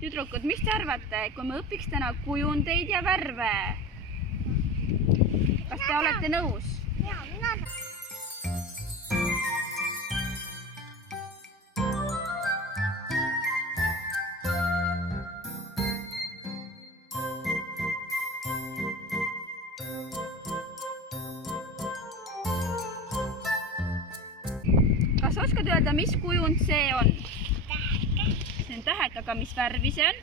Tüdrukud, mis te arvate, kui me õpiks täna kujundeid ja värve? Kas te olete nõus? Jaa, mina Kas oskad öelda, mis kujund see on? tähke. See on tähek, aga mis värvi see on?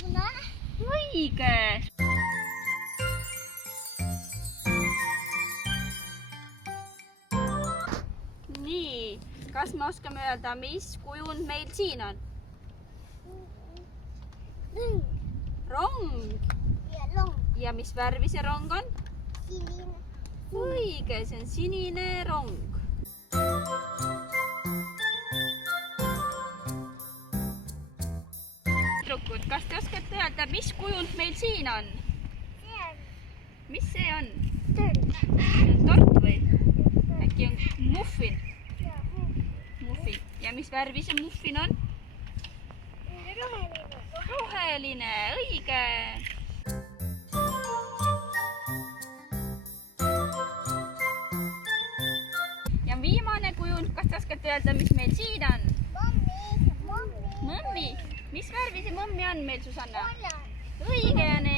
Punane. Õige! Nii, kas me oskame öelda, mis kujund meil siin on? Rõng. Rong. Ja long. Ja mis värvi see rong on? Sinine. Õige, see on sinine rong. Tüdrukud, kas te oskate öelda, mis kujund meil siin on? See on Mis see on? tört. See on tort või? Äkki on muffin? Ja Muffin. Ja mis värvi see muffin on? roheline. Roheline, õige! Ja viimane kujund, kas te oskate öelda, mis meil siin on? Mommi. Mõmmi. Mis värvi see mõmmi on meil, Susanna? Kollane. Õige, Ene!